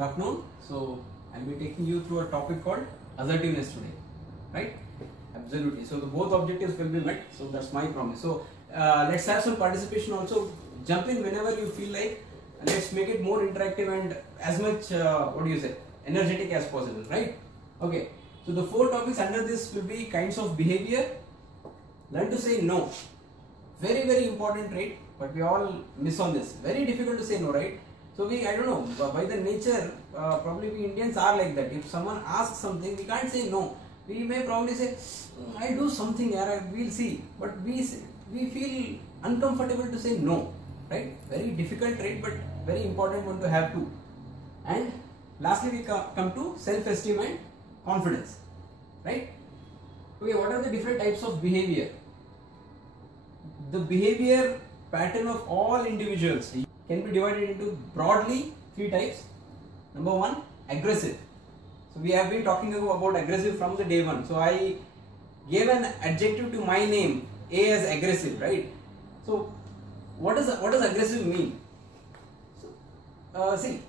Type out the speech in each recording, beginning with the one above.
Good afternoon. So I'll be taking you through a topic called assertiveness today, right? Absolutely. So the both objectives will be met. So that's my promise. So let's have some participation also. Jump in whenever you feel like. Let's make it more interactive and as much energetic as possible, right? Okay. So the four topics under this will be kinds of behavior. Learn to say no. Very, very important trait, but we all miss on this. Very difficult to say no, right? So I don't know, by the nature, probably we Indians are like that. If someone asks something, we can't say no. We may probably say, I'll do something, we'll see. But we feel uncomfortable to say no, right? Very difficult trait, but very important one to have too. And lastly, we come to self-esteem and confidence, right? Okay, what are the different types of behavior? The behavior pattern of all individuals can be divided into broadly three types. Number one, aggressive. So we have been talking about aggressive from the day one. So I gave an adjective to my name, A, as aggressive, right? So what does aggressive mean? So see,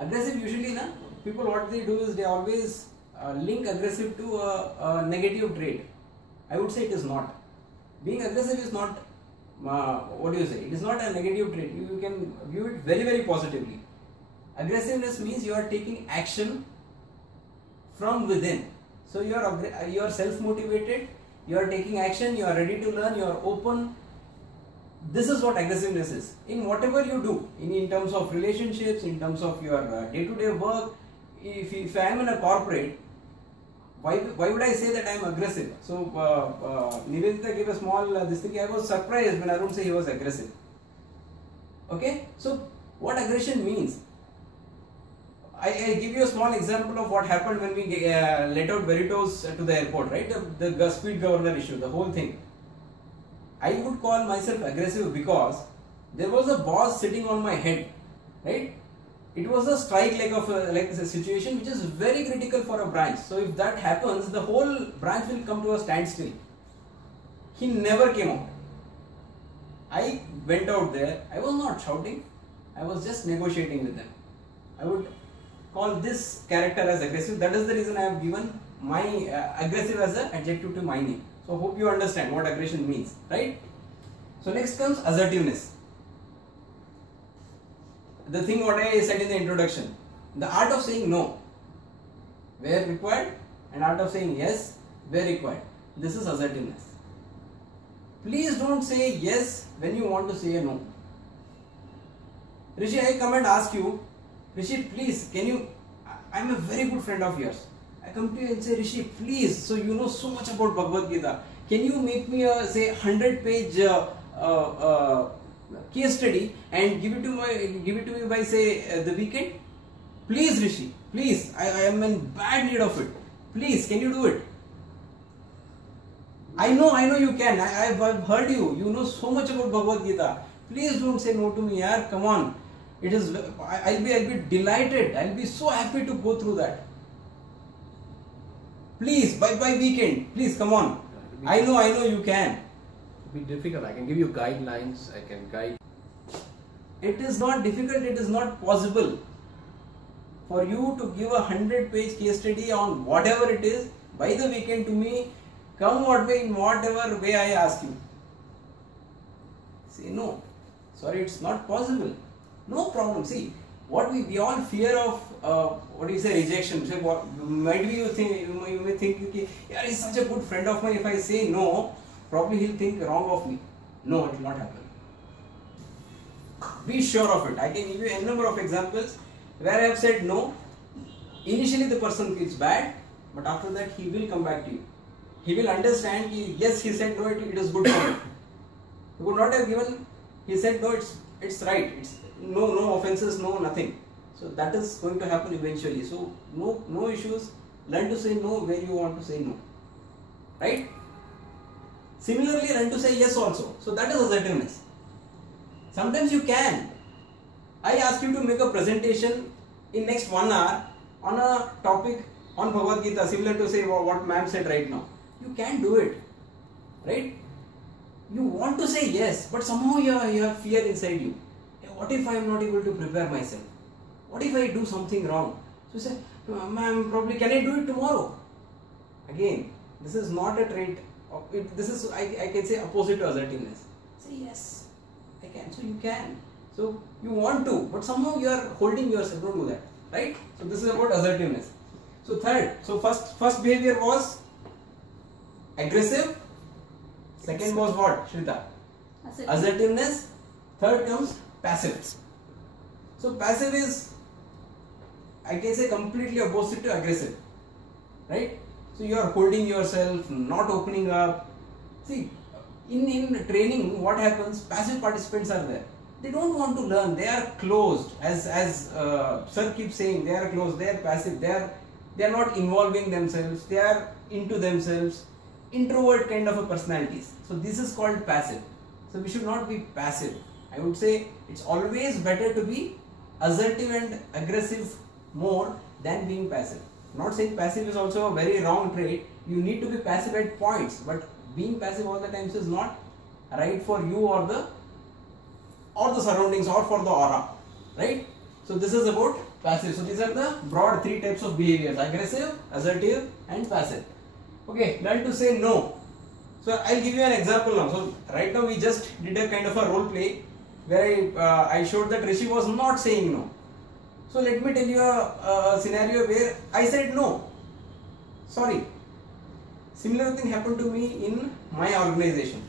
aggressive usually people what they do is they always link aggressive to a negative trait. I would say it is not. Being aggressive is not it is not a negative trait. You can view it very, very positively. Aggressiveness means you are taking action from within. So you are self-motivated, you are taking action, you are ready to learn, you are open. This is what aggressiveness is. In whatever you do, in terms of relationships, in terms of your day-to-day work, if I am in a corporate, why would I say that I am aggressive? So Nivedita gave a small this thing. I was surprised when Arun said he was aggressive. Okay, so what aggression means? I give you a small example of what happened when we let out Veritos to the airport, right? The speed governor issue, the whole thing. I would call myself aggressive because there was a boss sitting on my head, right? It was a strike like a situation which is very critical for a branch. So if that happens, the whole branch will come to a standstill. He never came out. I went out there. I was not shouting. I was just negotiating with them. I would call this character as aggressive. That is the reason I have given my aggressive as an adjective to my name. So hope you understand what aggression means, right? So next comes assertiveness. The thing what I said in the introduction, the art of saying no where required and art of saying yes where required. This is assertiveness. Please don't say yes when you want to say a no. Rishi, I come and ask you, Rishi, please, can you, I am a very good friend of yours. I come to you and say, Rishi, please, so you know so much about Bhagavad Gita. Can you make me a, say, 100-page case study and give it to me by say the weekend? Please, Rishi, please, I am in bad need of it. Please, can you do it? I know you can. I've heard you. You know so much about Bhagavad Gita. Please don't say no to me, yaar. Come on. It is. I'll be delighted. I'll be so happy to go through that. Please, by weekend. Please, come on. I know you can. Be difficult. I can give you guidelines. I can guide. It is not difficult. It is not possible for you to give a 100-page case study on whatever it is by the weekend to me. Come what way, in whatever way I ask you. Say no. Sorry, it's not possible. No problem. See, what we all fear of rejection. Say what might be you may think yeah, he's such a good friend of mine. If I say no, probably he'll think wrong of me. No, it will not happen. Be sure of it. I can give you a number of examples where I have said no. Initially the person feels bad, but after that he will come back to you. He will understand, yes, he said no, it is good for me. He would not have given, he said no, it's right. It's no offenses, no nothing. So that is going to happen eventually. So no issues. Learn to say no where you want to say no. Right? Similarly, learn to say yes also. So that is assertiveness. Sometimes you can. I ask you to make a presentation in next 1 hour on a topic on Bhagavad Gita, similar to say what ma'am said right now. You can do it. Right? You want to say yes, but somehow you have fear inside you. What if I am not able to prepare myself? What if I do something wrong? So say, ma'am, probably can I do it tomorrow? Again, this is not a trait. This is, I can say, opposite to assertiveness. Say yes, I can. So you can. So you want to, but somehow you are holding yourself. Don't do that, right? So this is about assertiveness. So third, so first behavior was aggressive. Second was what, Shrita? Assertiveness. Third comes passive. So passive is, I can say, completely opposite to aggressive, right? So you are holding yourself, not opening up. See, in training, what happens? Passive participants are there. They don't want to learn. They are closed. As sir keeps saying, they are closed. They are passive. They are not involving themselves. They are into themselves. Introvert kind of a personalities. So this is called passive. So we should not be passive. I would say it's always better to be assertive and aggressive more than being passive. Not saying passive is also a very wrong trait. You need to be passive at points, but being passive all the times is not right for you or the surroundings or for the aura, right? So this is about passive. So these are the broad three types of behaviors: aggressive, assertive, and passive. Okay, learn to say no. So I'll give you an example now. So right now we just did a kind of a role play where I showed that Rishi was not saying no. So let me tell you a scenario where I said no. Sorry. Similar thing happened to me in my organization.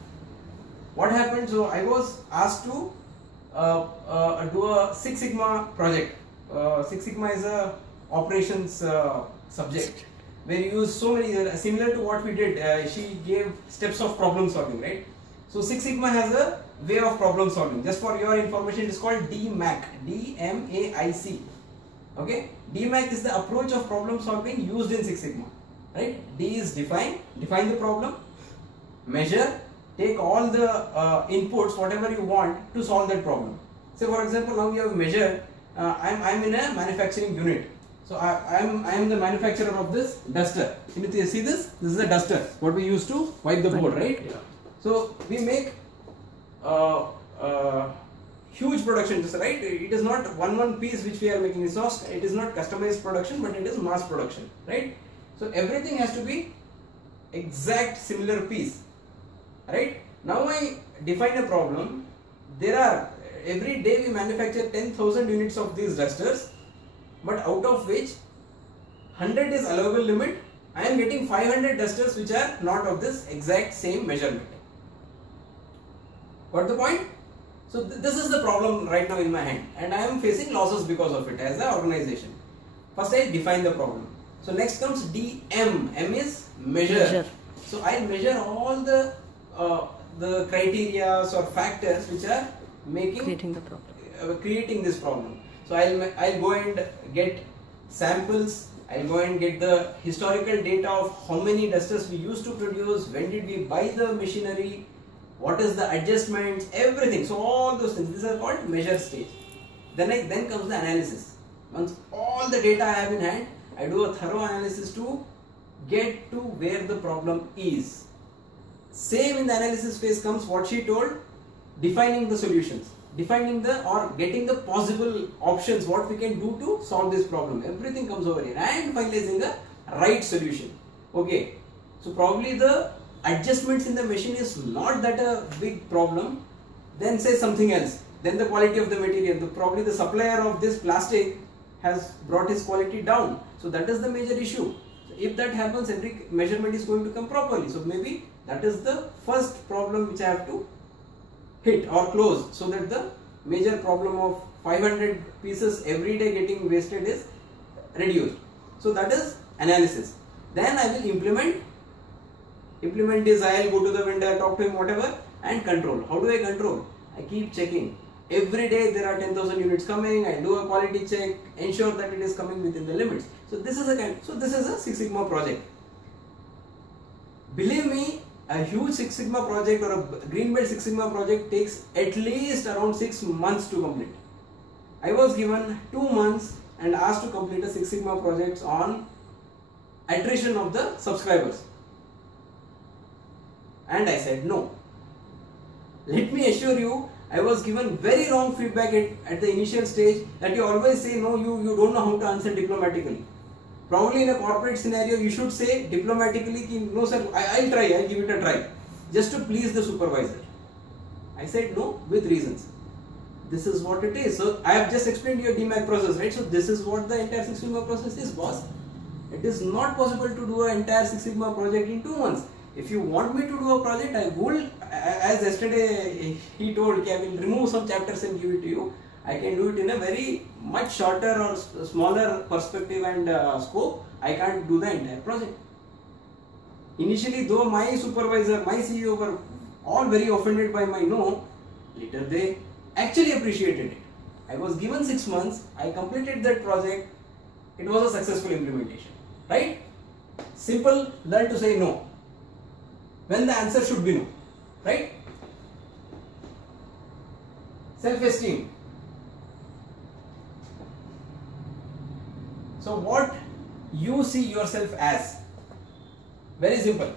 What happened? So I was asked to do a Six Sigma project. Six Sigma is a operations subject where you use so many, similar to what we did. She gave steps of problem solving, right? So Six Sigma has a way of problem solving. Just for your information, it is called DMAIC. D-M-A-I-C. Okay, DMAIC is the approach of problem solving used in Six Sigma. Right? D is define the problem, measure, take all the inputs, whatever you want to solve that problem. Say for example, now you have measured, I'm in a manufacturing unit. So I am the manufacturer of this duster. Can you see this? This is a duster, what we use to wipe the board, right? Yeah. So we make huge production, right? It is not one piece which we are making. It is not customized production, but it is mass production, right? So everything has to be exact similar piece, right? Now I define a problem. Every day we manufacture 10,000 units of these dusters, but out of which 100 is allowable limit. I am getting 500 dusters which are not of this exact same measurement. Got the point? So this is the problem right now in my hand, and I am facing losses because of it as an organization. First I define the problem. So next comes DM. M is measure. So I measure all the criteria or factors which are creating this problem. So I'll go and get samples. I'll go and get the historical data of how many dusters we used to produce, when did we buy the machinery, what is the adjustments, everything. So all those things, these are called measure stage. Then comes the analysis. Once all the data I have in hand, I do a thorough analysis to get to where the problem is. Same in the analysis phase comes what she told, defining the solutions, getting the possible options, what we can do to solve this problem. Everything comes over here, and finalizing the right solution. Okay, so probably the adjustments in the machine is not that a big problem. Then say something else. Then the quality of the material. Probably the supplier of this plastic has brought his quality down. So that is the major issue. So if that happens, every measurement is going to come properly. So maybe that is the first problem which I have to hit or close, so that the major problem of 500 pieces every day getting wasted is reduced. So that is analysis. Then I will implement. Implement is I will go to the vendor, talk to him, whatever, and control. How do I control? I keep checking. Every day there are 10,000 units coming. I do a quality check, ensure that it is coming within the limits. So this is a Six Sigma project. Believe me, a huge Six Sigma project or a green belt Six Sigma project takes at least around 6 months to complete. I was given 2 months and asked to complete a Six Sigma project on attrition of the subscribers. And I said no. Let me assure you, I was given very wrong feedback at the initial stage, that you always say no, you don't know how to answer diplomatically. Probably in a corporate scenario, you should say diplomatically, no sir, I'll try, I'll give it a try, just to please the supervisor. I said no with reasons. This is what it is. So I have just explained your DMAC process, right? So this is what the entire Six Sigma process is, boss. It is not possible to do an entire Six Sigma project in 2 months. If you want me to do a project, I will, as yesterday he told, I will remove some chapters and give it to you. I can do it in a very much shorter or smaller perspective and scope. I can't do the entire project. Initially, though my supervisor, my CEO were all very offended by my no, later they actually appreciated it. I was given 6 months, I completed that project, it was a successful implementation, right? Simple, learn to say no when the answer should be no, right? Self-esteem. So what you see yourself as, very simple,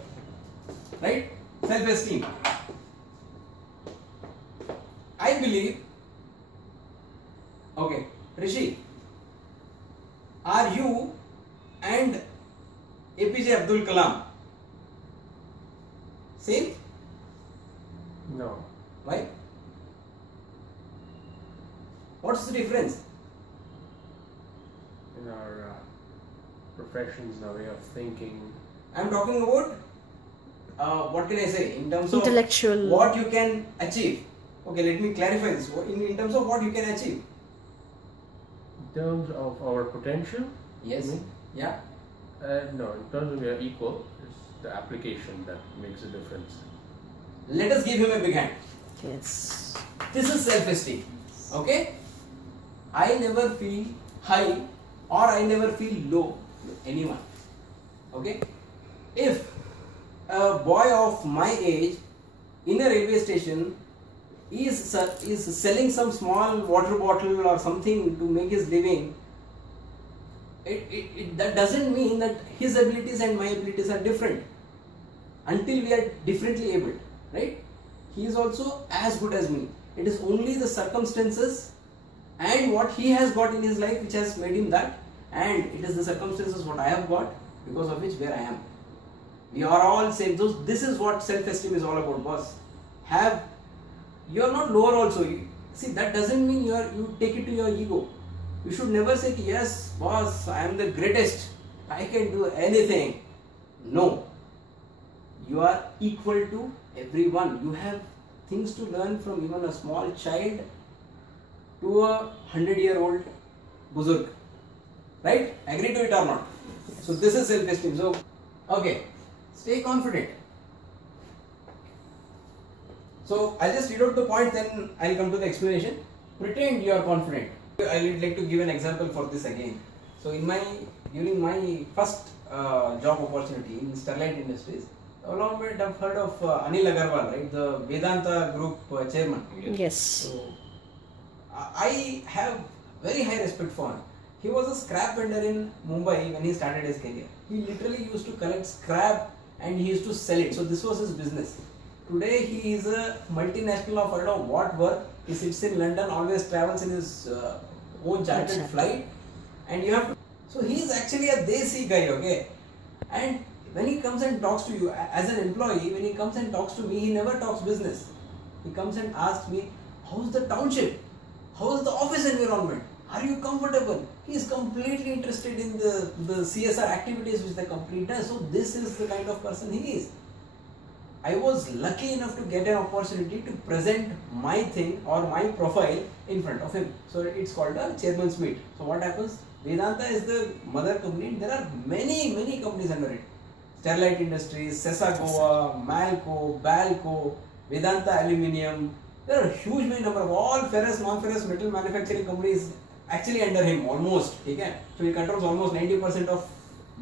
right? Self-esteem. I believe, okay, Rishi, are you and APJ Abdul Kalam same? No. Why? What's the difference? In our professions, our way of thinking. I'm talking about, what can I say, in terms of Intellectual. what you can achieve. Okay, let me clarify this. In terms of what you can achieve. In terms of our potential? Yes. You mean? Yeah. No, in terms of we are equal, it's the application that makes a difference. Let us give him a big hand. Yes. This is self-esteem. Okay? I never feel high or I never feel low with anyone. Okay? If a boy of my age in a railway station is selling some small water bottle or something to make his living, that doesn't mean that his abilities and my abilities are different until we are differently able, right? He is also as good as me. It is only the circumstances and what he has got in his life which has made him that, and it is the circumstances what I have got, because of which where I am. We are all same. This is what self-esteem is all about, boss. You are not lower also. See, that doesn't mean you take it to your ego. You should never say, yes, boss, I am the greatest. I can do anything. No. You are equal to everyone. You have things to learn from even a small child to a 100-year-old buzurg. Right? Agree to it or not? So this is self-esteem. So, okay. Stay confident. So I'll just read out the point, then I'll come to the explanation. Pretend you are confident. I would like to give an example for this again. So during my first job opportunity in Sterlite Industries, along with I've heard of Anil Agarwal, right, the Vedanta Group chairman. Yes. So I have very high respect for him. He was a scrap vendor in Mumbai when he started his career. He literally used to collect scrap and he used to sell it. So this was his business. Today he is a multinational of I don't know what work. He sits in London, always travels in his own chartered flight, and you have to. So he is actually a desi guy, okay? And when he comes and talks to you as an employee, when he comes and talks to me, he never talks business. He comes and asks me, how's the township? How's the office environment? Are you comfortable? He is completely interested in the CSR activities which the company does. So this is the kind of person he is. I was lucky enough to get an opportunity to present my thing or my profile in front of him. So it's called a chairman's meet. So what happens? Vedanta is the mother company. There are many companies under it. Sterlite Industries, Sesa Goa, Malco, Balco, Vedanta Aluminium. There are a huge number of all ferrous, non-ferrous metal manufacturing companies actually under him almost. Okay? So he controls almost 90% of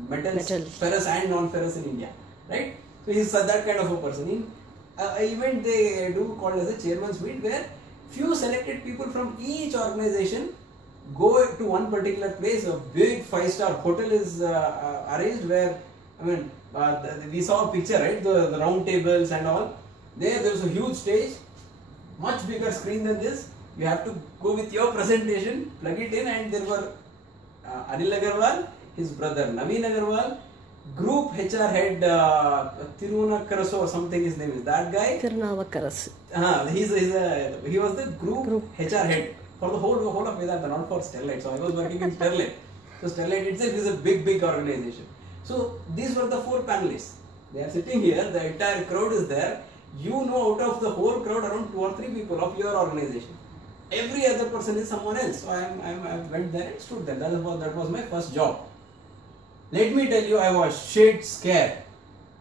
metals, ferrous and non-ferrous in India. Right? So he is that kind of a person. In an event they do called as a chairman's meet, where few selected people from each organization go to one particular place. A big 5-star hotel is arranged where, I mean, we saw a picture, right? The round tables and all. There's a huge stage. much bigger screen than this. You have to go with your presentation, plug it in, and there were Anil Agarwal, his brother Naveen Agarwal, Group HR head Tirunakarasu or something his name is. That guy. Tirunavakarasu. He was the group HR head for the whole of Vedanta, not for Sterlite. So I was working in Sterlite. So Sterlite itself is a big organization. So these were the 4 panelists. They are sitting here. The entire crowd is there. You know, out of the whole crowd, around 2 or 3 people of your organization. Every other person is someone else. So I went there and stood there. That was my first job. Let me tell you, I was shit scared.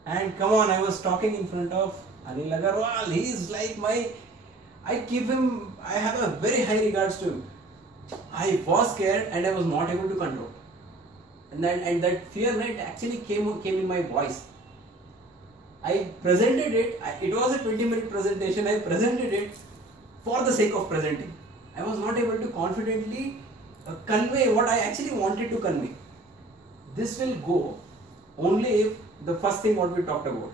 And come on, I was talking in front of Anil Agarwal. He is like I have a very high regards to him. I was scared and I was not able to control. And that fear actually came in my voice. I presented it. It was a 20-minute presentation. I presented it for the sake of presenting. I was not able to confidently convey what I actually wanted to convey. This will go only if the first thing what we talked about,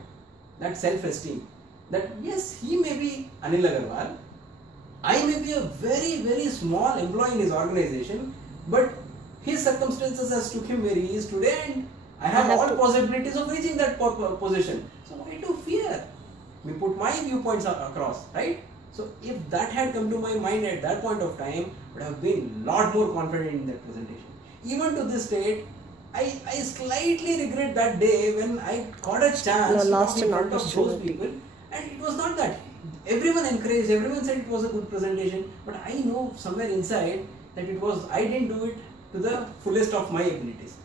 that self-esteem. That yes, he may be Anil Agarwal, I may be a very small employee in his organization, but his circumstances has took him where he is today, and I have all possibilities of reaching that position. So why to fear? We put my viewpoints across, right? So if that had come to my mind at that point of time, I would have been lot more confident in that presentation. Even to this date, I slightly regret that day when I got a chance to talk in front of those people, and it was not that. Everyone encouraged, everyone said it was a good presentation, but I know somewhere inside that I didn't do it to the fullest of my abilities,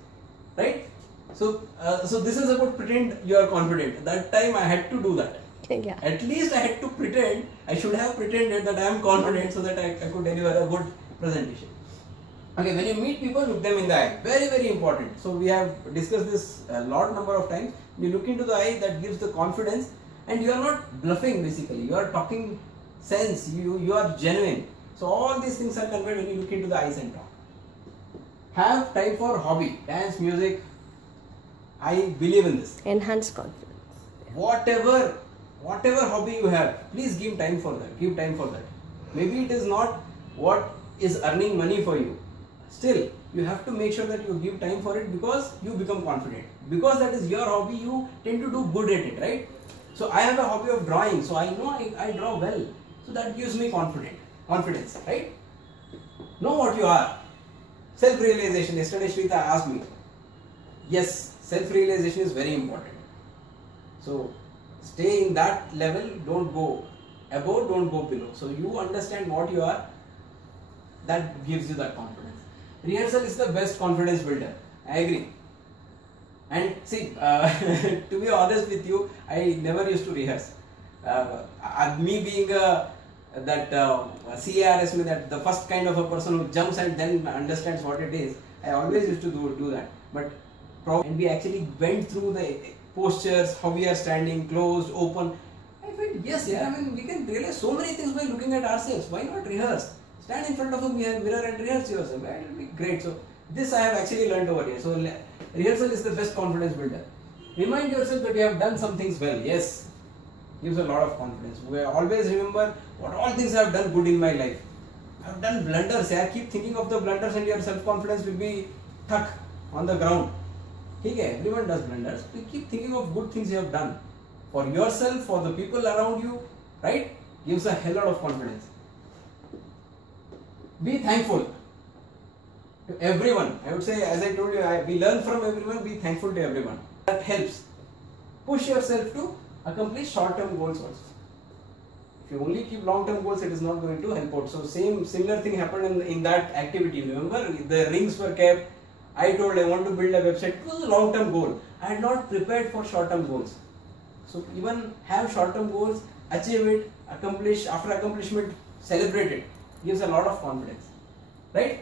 right? So this is about pretend you are confident. That time I had to do that. Yeah. At least I had to pretend. I should have pretended that I am confident so that I could deliver a good presentation. Okay, when you meet people, look them in the eye. Very important. So we have discussed this a lot number of times. You look into the eye, that gives the confidence, and you are not bluffing basically. You are talking sense. You are genuine. So all these things are conveyed when you look into the eyes and talk. Have time for hobby, dance, music. I believe in this. Enhance confidence. Whatever hobby you have, please give time for that. Give time for that. Maybe it is not what is earning money for you. Still, you have to make sure that you give time for it, because you become confident. Because that is your hobby, you tend to do good at it, right? So I have a hobby of drawing, so I know I draw well. So that gives me confidence, right? Know what you are. Self-realization. Yesterday Shweta asked me. Yes, self-realization is very important. So stay in that level, don't go above, don't go below. So you understand what you are, that gives you that confidence. Rehearsal is the best confidence builder. I agree. And see, to be honest with you, I never used to rehearse. Me being CARS, that the first kind of a person who jumps and then understands what it is, I always used to do that. But and we actually went through the postures, how we are standing, closed, open. I felt yes, we can realize so many things by looking at ourselves. Why not rehearse? Stand in front of a mirror and rehearse yourself. It will be great. So this I have actually learned over here. So rehearsal is the best confidence builder. Remind yourself that you have done some things well. Yes, gives a lot of confidence. We always remember what all things I have done good in my life. I have done blunders. Keep thinking of the blunders and your self-confidence will be stuck on the ground. Okay, everyone does blunders. Keep thinking of good things you have done for yourself, for the people around you, right? Gives a hell lot of confidence. Be thankful to everyone. I would say, as I told you, we learn from everyone. Be thankful to everyone. That helps. Push yourself to accomplish short-term goals also. If you only keep long-term goals, it is not going to help out. So similar thing happened in that activity. Remember, the rings were kept. I told I want to build a website. It was a long-term goal. I had not prepared for short-term goals. So even have short-term goals, achieve it, accomplish, after accomplishment, celebrate it. Gives a lot of confidence. Right?